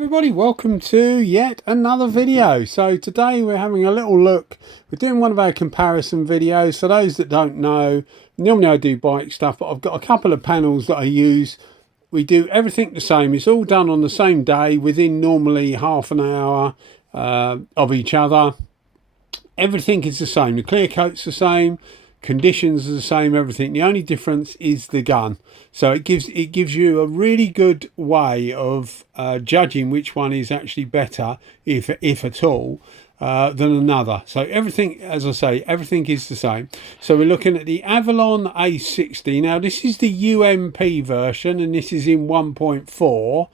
Everybody, welcome to yet another video. So today we're having a little look, we're doing one of our comparison videos. For those that don't know, normally I do bike stuff, but I've got a couple of panels that I use. We do everything the same, it's all done on the same day within normally half an hour of each other. Everything is the same, the clear coat's the same, conditions are the same, everything. The only difference is the gun. So it gives you a really good way of judging which one is actually better, if at all, than another. So everything, as I say, everything is the same. So we're looking at the Avalon A60. Now this is the UMP version, and this is in 1.4.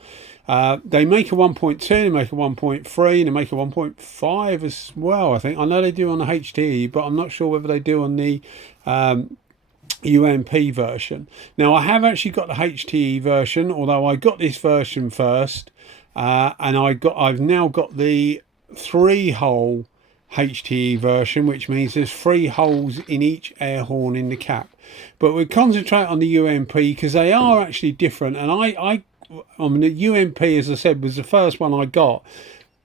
They make a 1.2, they make a 1.3, and they make a 1.5 as well, I think. I know they do on the HTE, but I'm not sure whether they do on the UMP version. Now, I have actually got the HTE version, although I got this version first, and I've now got the 3-hole HTE version, which means there's 3 holes in each air horn in the cap. But we concentrate on the UMP because they are actually different, and I mean, the UMP, as I said, was the first one I got,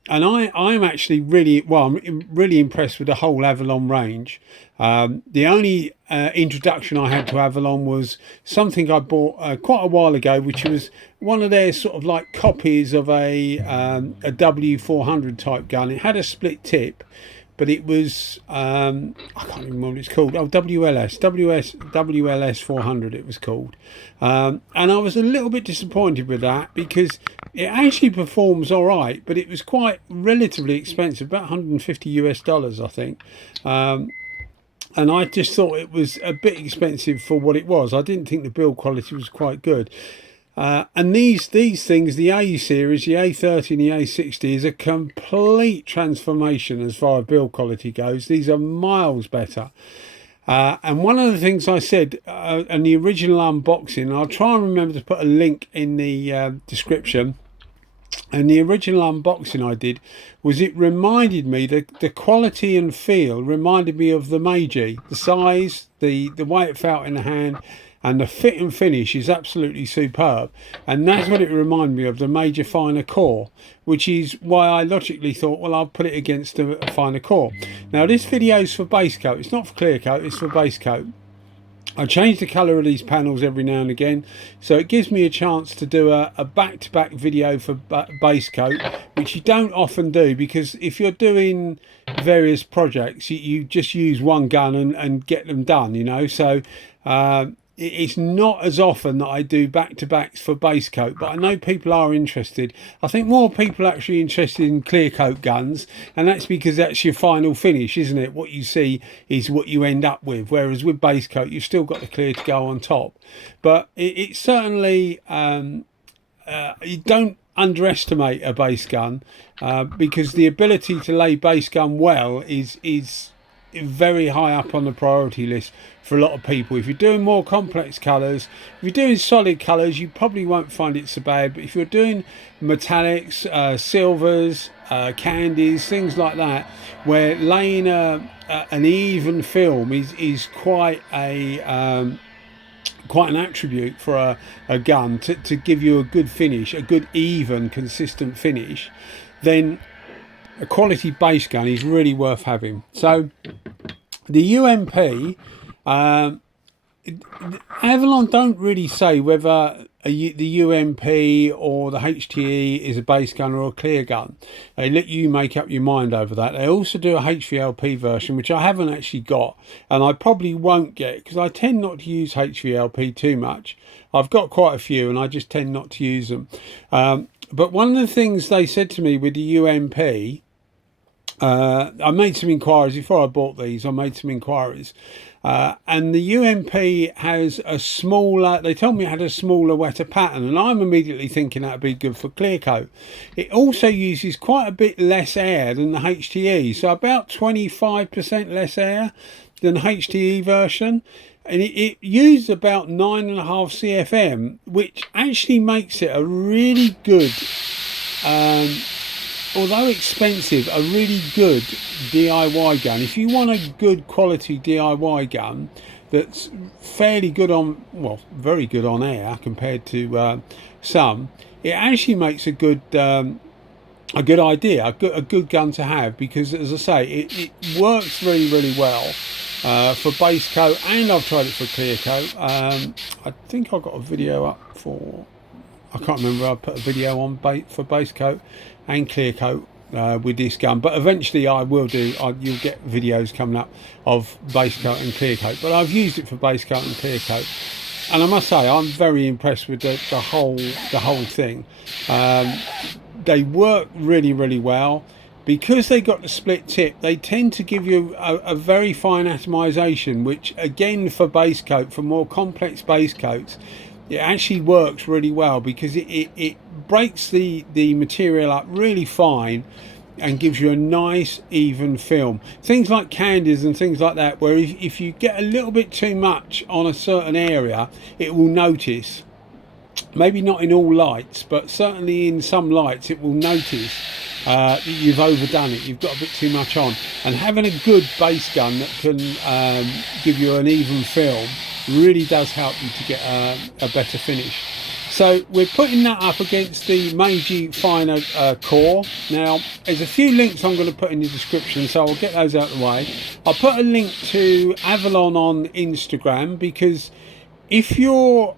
and I'm actually I'm really impressed with the whole Avalon range. The only introduction I had to Avalon was something I bought quite a while ago, which was one of their sort of like copies of a W400 type gun. It had a split tip, but it was I can't remember what it's called. Oh, WLS400 it was called, and I was a little bit disappointed with that because it actually performs all right, but it was quite relatively expensive, about $150 I think, and I just thought it was a bit expensive for what it was. I didn't think the build quality was quite good. And these things, the A series, the A30 and the A60, is a complete transformation as far as build quality goes. These are miles better. And one of the things I said in the original unboxing, and I'll try and remember to put a link in the description, and the original unboxing I did was, it reminded me, the quality and feel reminded me of the Meiji. The size, the way it felt in the hand, and the fit and finish is absolutely superb. And that's what it reminded me of, the Meiji Finer Core, which is why I logically thought, well, I'll put it against a Finer Core. Now this video is for base coat, it's not for clear coat, it's for base coat. I change the colour of these panels every now and again, so it gives me a chance to do a back-to-back video for base coat, which you don't often do, because if you're doing various projects, you just use one gun and get them done, you know. So it's not as often that I do back-to-backs for base coat, but I know people are interested. I think more people are actually interested in clear coat guns, and that's because that's your final finish, isn't it? What you see is what you end up with, whereas with base coat you've still got the clear to go on top. But it's certainly you don't underestimate a base gun, because the ability to lay base gun well is very high up on the priority list for a lot of people. If you're doing more complex colours, if you're doing solid colours, you probably won't find it so bad, but if you're doing metallics, silvers, candies, things like that, where laying an even film is quite an attribute for a gun to give you a good finish, a good even consistent finish, then a quality base gun is really worth having. So the UMP, Avalon don't really say whether the UMP or the HTE is a base gun or a clear gun. They let you make up your mind over that. They also do a HVLP version, which I haven't actually got, and I probably won't get, because I tend not to use HVLP too much. I've got quite a few and I just tend not to use them. But one of the things they said to me with the UMP, I made some inquiries before I bought these. I made some inquiries, and the UMP has a smaller, they told me it had a smaller, wetter pattern, and I'm immediately thinking that would be good for clear coat. It also uses quite a bit less air than the HTE, so about 25% less air than the HTE version, and it used about 9.5 CFM, which actually makes it a really good, although expensive, a really good DIY gun. If you want a good quality DIY gun that's fairly good on, well, very good on air compared to some, it actually makes a good a good idea, a good gun to have, because as I say, it works really well for base coat, and I've tried it for clear coat. I think I got a video up for, I can't remember, I put a video on for base coat and clear coat with this gun, but eventually I will do, you'll get videos coming up of base coat and clear coat, but I've used it for base coat and clear coat, and I must say I'm very impressed with the whole thing. They work really well. Because they got the split tip, they tend to give you a very fine atomization, which again for base coat, for more complex base coats, it actually works really well, because it breaks the material up really fine and gives you a nice even film. Things like candies and things like that, where if you get a little bit too much on a certain area, it will notice. Maybe not in all lights, but certainly in some lights it will notice that you've overdone it, you've got a bit too much on. And having a good base gun that can give you an even film really does help you to get a better finish. So we're putting that up against the Meiji Finer Core. Now there's a few links I'm going to put in the description, so I'll get those out of the way. I'll put a link to Avalon on Instagram, because if you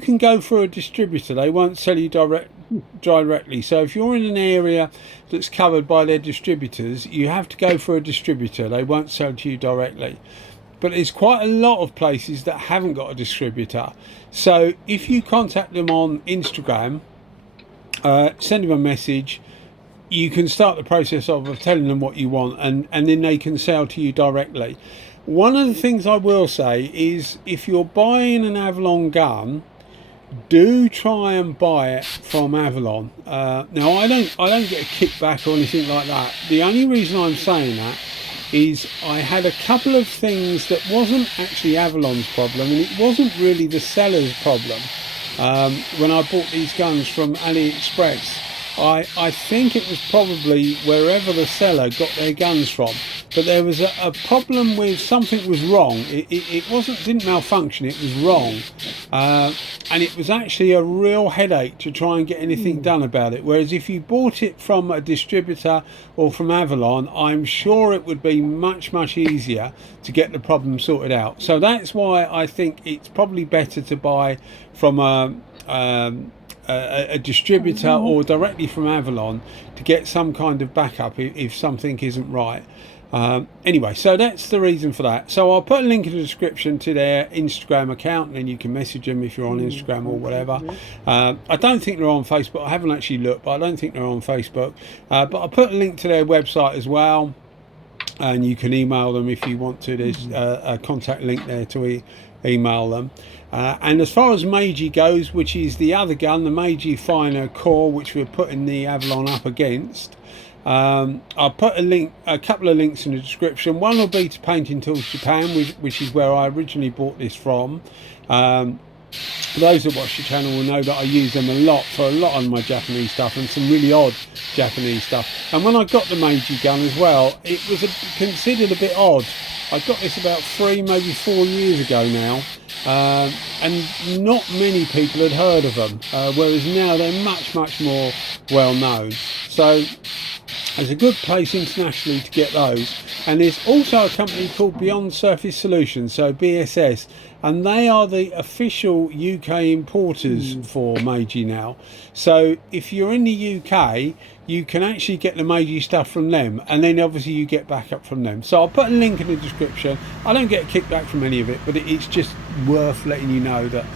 can go through a distributor, they won't sell you directly. So if you're in an area that's covered by their distributors, you have to go for a distributor. They won't sell to you directly. But there's quite a lot of places that haven't got a distributor. So if you contact them on Instagram, send them a message, you can start the process of telling them what you want, and then they can sell to you directly. One of the things I will say is, if you're buying an Avalon gun, do try and buy it from Avalon. Now I don't get a kickback or anything like that. The only reason I'm saying that is I had a couple of things that wasn't actually Avalon's problem, and it wasn't really the seller's problem. When I bought these guns from AliExpress, I think it was probably wherever the seller got their guns from, but there was a problem with, something was wrong. It didn't malfunction, it was wrong, and it was actually a real headache to try and get anything done about it. Whereas if you bought it from a distributor or from Avalon, I'm sure it would be much easier to get the problem sorted out. So that's why I think it's probably better to buy from a distributor or directly from Avalon to get some kind of backup if something isn't right. Anyway, so that's the reason for that. So I'll put a link in the description to their Instagram account, and then you can message them if you're on Instagram or whatever. I don't think they're on Facebook. I haven't actually looked, but I don't think they're on Facebook. But I'll put a link to their website as well, and you can email them if you want to. There's a contact link there to email them. And as far as Meiji goes, which is the other gun, the Meiji Finer Core, which we're putting the Avalon up against, I'll put a couple of links in the description. One will be to Painting Tools Japan, which is where I originally bought this from. Those that watch the channel will know that I use them a lot for a lot of my Japanese stuff, and some really odd Japanese stuff. And when I got the Meiji gun as well, it was considered a bit odd. I got this about 3, maybe 4 years ago now, and not many people had heard of them, whereas now they're much more well known. So there's a good place internationally to get those. And there's also a company called Beyond Surface Solutions, so BSS, and they are the official UK importers for Meiji now. So if you're in the UK, you can actually get the Meiji stuff from them, and then obviously you get backup from them. So I'll put a link in the description. I don't get a kickback from any of it, but it's just worth letting you know that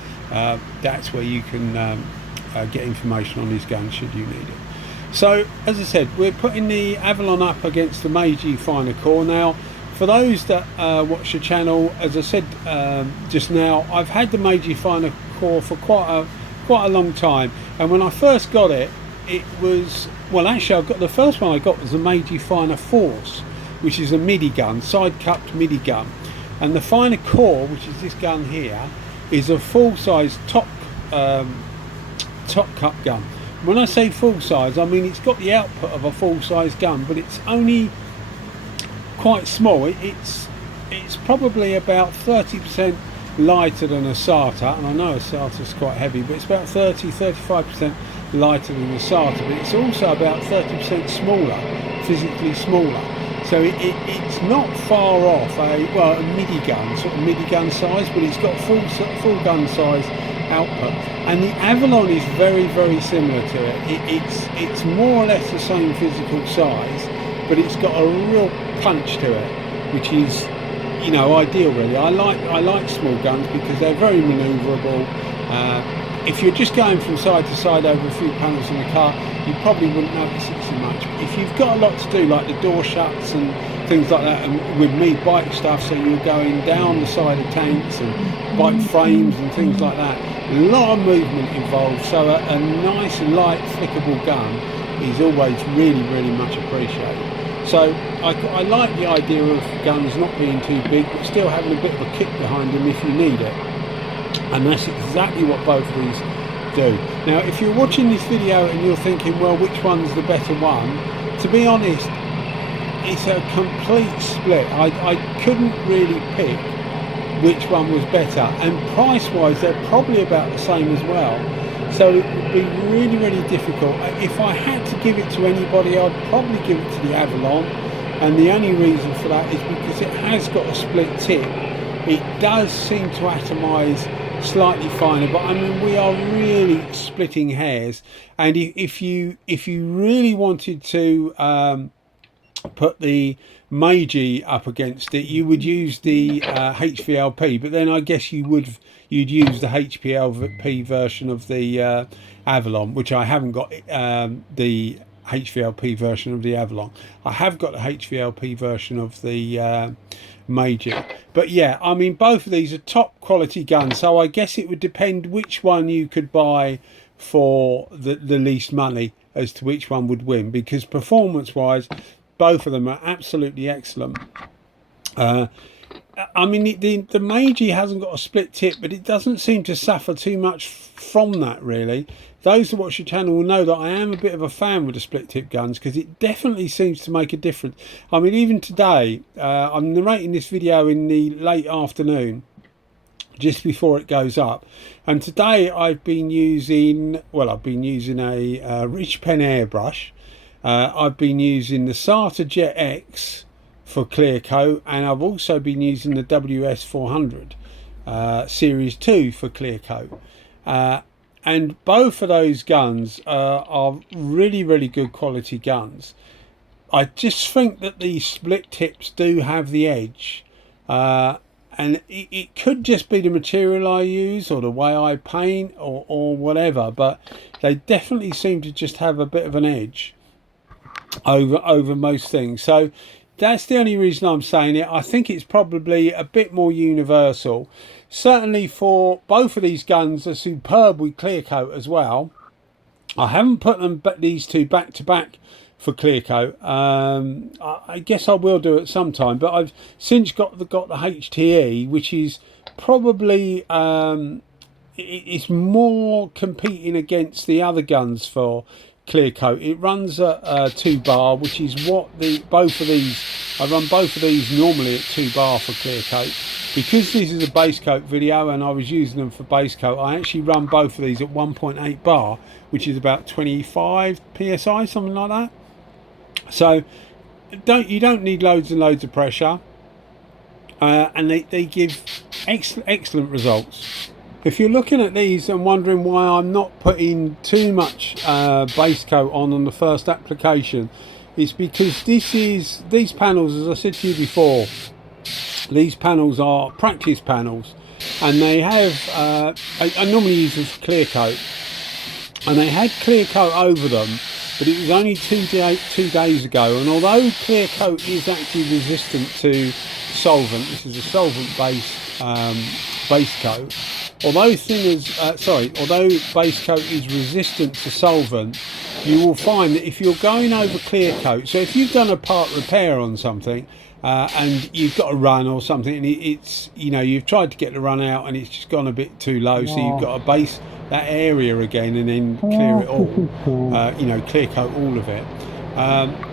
that's where you can get information on these guns should you need it. So as I said, we're putting the Avalon up against the Meiji Finer Core. Now for those that watch the channel, as I said just now, I've had the Meiji Finer Core for quite a long time, and when I first got it, it was, well actually the first one I got was the Meiji Finer Force, which is a MIDI gun, side cupped MIDI gun, and the Finer Core, which is this gun here, is a full size top cup gun. When I say full size, I mean it's got the output of a full size gun, but it's only quite small. It's probably about 30% lighter than a SATA, and I know a SATA is quite heavy, but it's about 30-35% lighter than the SATA, but it's also about 30% smaller, physically smaller. So it's not far off a midi gun, sort of midi gun size, but it's got full gun size output. And the Avalon is very, very similar to it. It's more or less the same physical size, but it's got a real punch to it, which is, you know, ideal really. I like small guns because they're very manoeuvrable. If you're just going from side to side over a few panels in the car, you probably wouldn't notice it so much. But if you've got a lot to do, like the door shuts and things like that, and with me bike stuff, so you're going down the side of tanks and bike frames and things like that, a lot of movement involved. So a nice light flickable gun is always really, really much appreciated. So I like the idea of guns not being too big, but still having a bit of a kick behind them if you need it. And that's exactly what both of these do. Now, if you're watching this video and you're thinking, well, which one's the better one? To be honest, it's a complete split. I couldn't really pick which one was better. And price-wise, they're probably about the same as well. So it would be really, really difficult. If I had to give it to anybody, I'd probably give it to the Avalon. And the only reason for that is because it has got a split tip. It does seem to atomise slightly finer, but I mean, we are really splitting hairs. And if you really wanted to put the Meiji up against it, you would use the HVLP, but then I guess you'd use the HPLP version of the Avalon, which I haven't got. The HVLP version of the Avalon. I have got the HVLP version of the Meiji. But yeah, I mean, both of these are top quality guns, so I guess it would depend which one you could buy for the least money as to which one would win, because performance wise both of them are absolutely excellent. I mean, the Meiji hasn't got a split tip, but it doesn't seem to suffer too much from that, really. Those that watch the channel will know that I am a bit of a fan with the split tip guns, because it definitely seems to make a difference. I mean, even today, I'm narrating this video in the late afternoon, just before it goes up. And today I've been using a Ridge Pen airbrush. I've been using the SATA Jet X for clear coat, and I've also been using the WLS400 Series 2 for clear coat. And both of those guns are really, really good quality guns. I just think that the split tips do have the edge. And it could just be the material I use or the way I paint or whatever, but they definitely seem to just have a bit of an edge over most things. So that's the only reason I'm saying it. I think it's probably a bit more universal. Certainly for both of these guns are superb with clear coat as well. I haven't put them these two back to back for clear coat. I guess I will do it sometime, but I've since got the HTE, which is probably it's more competing against the other guns for clear coat. It runs a 2 bar, which is what I run both of these normally at 2 bar for clear coat. Because this is a base coat video and I was using them for base coat, I actually run both of these at 1.8 bar, which is about 25 psi, something like that. So you don't need loads and loads of pressure, and they give excellent results. If you're looking at these and wondering why I'm not putting too much base coat on the first application, it's because these panels, as I said to you before, these panels are practice panels, and they have I normally use them for clear coat, and they had clear coat over them, but it was only 2 days ago, and although clear coat is actually resistant to solvent, this is a solvent based base coat, although base coat is resistant to solvent, you will find that if you're going over clear coat, so if you've done a part repair on something and you've got a run or something, and it's, you know, you've tried to get the run out and it's just gone a bit too low, so you've got to base that area again and then clear it all, you know, clear coat all of it.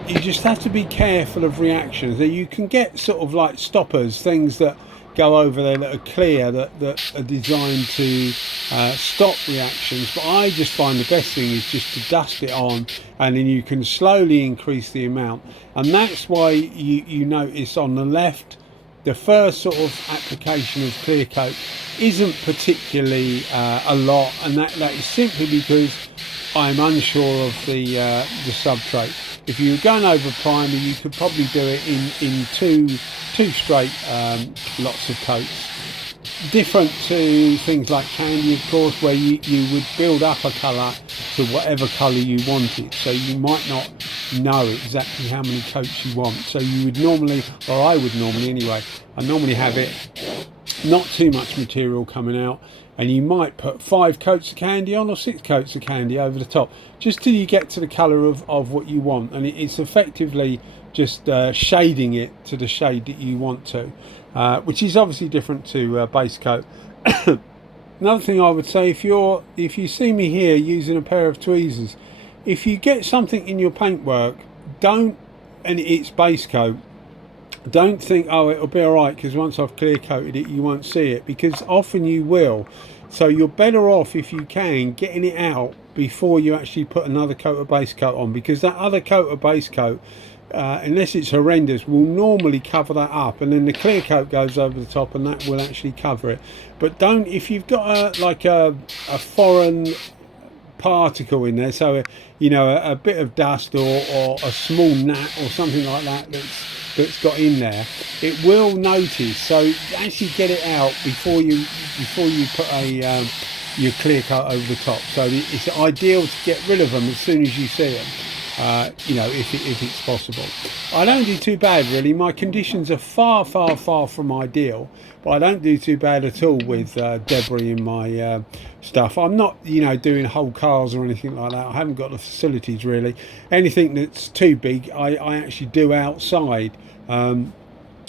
You just have to be careful of reactions. You can get sort of like stoppers, things that go over there that are clear, that are designed to stop reactions. But I just find the best thing is just to dust it on, and then you can slowly increase the amount. And that's why you notice on the left, the first sort of application of clear coat isn't particularly a lot, and that is simply because I'm unsure of the substrate. If you were going over primer, you could probably do it in two straight lots of coats. Different to things like candy, of course, where you would build up a colour to whatever colour you wanted. So you might not know exactly how many coats you want. So you would normally, or I would normally anyway, I normally have it not too much material coming out, and you might put 5 coats of candy on or 6 coats of candy over the top, just till you get to the colour of what you want. And it's effectively just shading it to the shade that you want to, which is obviously different to base coat. Another thing I would say, if you see me here using a pair of tweezers, if you get something in your paintwork, and it's base coat, don't think, oh, it'll be all right because once I've clear coated it you won't see it, because often you will. So you're better off, if you can, getting it out before you actually put another coat of base coat on, because that other coat of base coat, unless it's horrendous, will normally cover that up, and then the clear coat goes over the top and that will actually cover it. But don't, if you've got a foreign particle in there, so a bit of dust or a small gnat or something like that that's got in there, it will notice. So actually get it out before you put your clear coat over the top. So it's ideal to get rid of them as soon as you see them. If it's possible. I don't do too bad really. My conditions are far from ideal, but I don't do too bad at all with debris in my stuff. I'm not doing whole cars or anything like that. I haven't got the facilities really. Anything that's too big I actually do outside,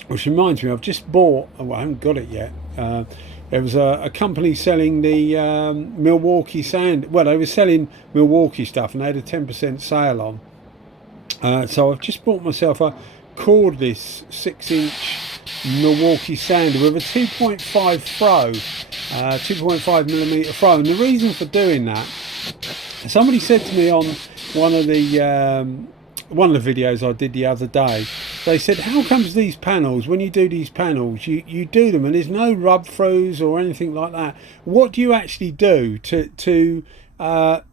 which reminds me, I've just bought, I haven't got it yet, there was a company selling the Milwaukee sand. Well, they were selling Milwaukee stuff, and they had a 10% sale on. So I've just bought myself a cordless 6-inch Milwaukee sander with a 2.5 throw, 2.5 millimeter throw. And the reason for doing that, somebody said to me on one of the videos I did the other day, they said, how comes these panels, when you do these panels, you do them and there's no rub throughs or anything like that? What do you actually do to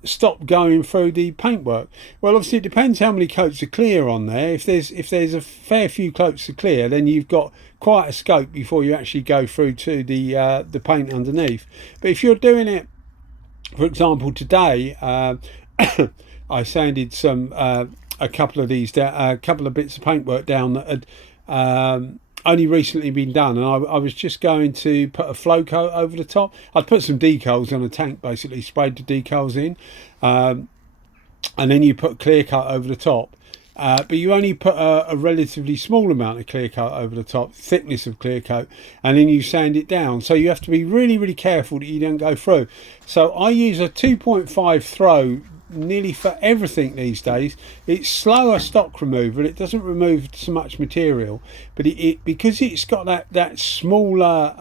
stop going through the paintwork? Well, obviously it depends how many coats are clear on there. If there's a fair few coats of clear, then you've got quite a scope before you actually go through to the paint underneath. But if you're doing it, for example, today I sanded a couple of these a couple of bits of paintwork down that had only recently been done, and I was just going to put a flow coat over the top. I'd put some decals on a tank, basically sprayed the decals in, and then you put clear coat over the top, but you only put a relatively small amount of clear coat over the top, thickness of clear coat, and then you sand it down. So you have to be really careful that you don't go through. So I use a 2.5 throw nearly for everything these days. It's slower stock removal, it doesn't remove so much material, but it because it's got that smaller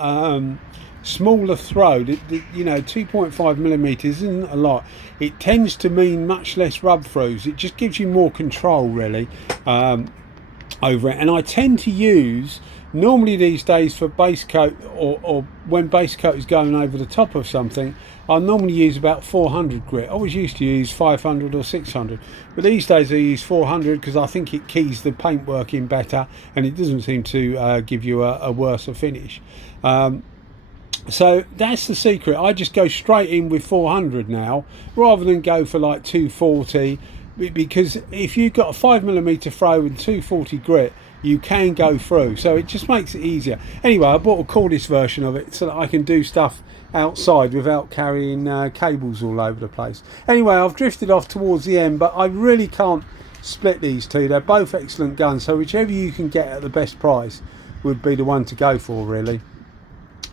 throw, 2.5 millimeters isn't a lot. It tends to mean much less rub throughs. It just gives you more control really over it. And I tend to use, normally these days for base coat, or when base coat is going over the top of something, I normally use about 400 grit. I always used to use 500 or 600, but these days I use 400 because I think it keys the paintwork in better, and it doesn't seem to give you a worse finish. So that's the secret. I just go straight in with 400 now, rather than go for like 240, because if you've got a 5mm throw and 240 grit, you can go through, so it just makes it easier. Anyway, I bought a cordless version of it so that I can do stuff outside without carrying cables all over the place. Anyway, I've drifted off towards the end, but I really can't split these two. They're both excellent guns, so whichever you can get at the best price would be the one to go for really.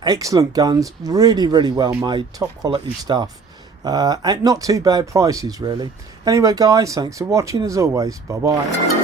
Excellent guns, really well made, top quality stuff, at not too bad prices really. Anyway guys, thanks for watching as always. Bye bye.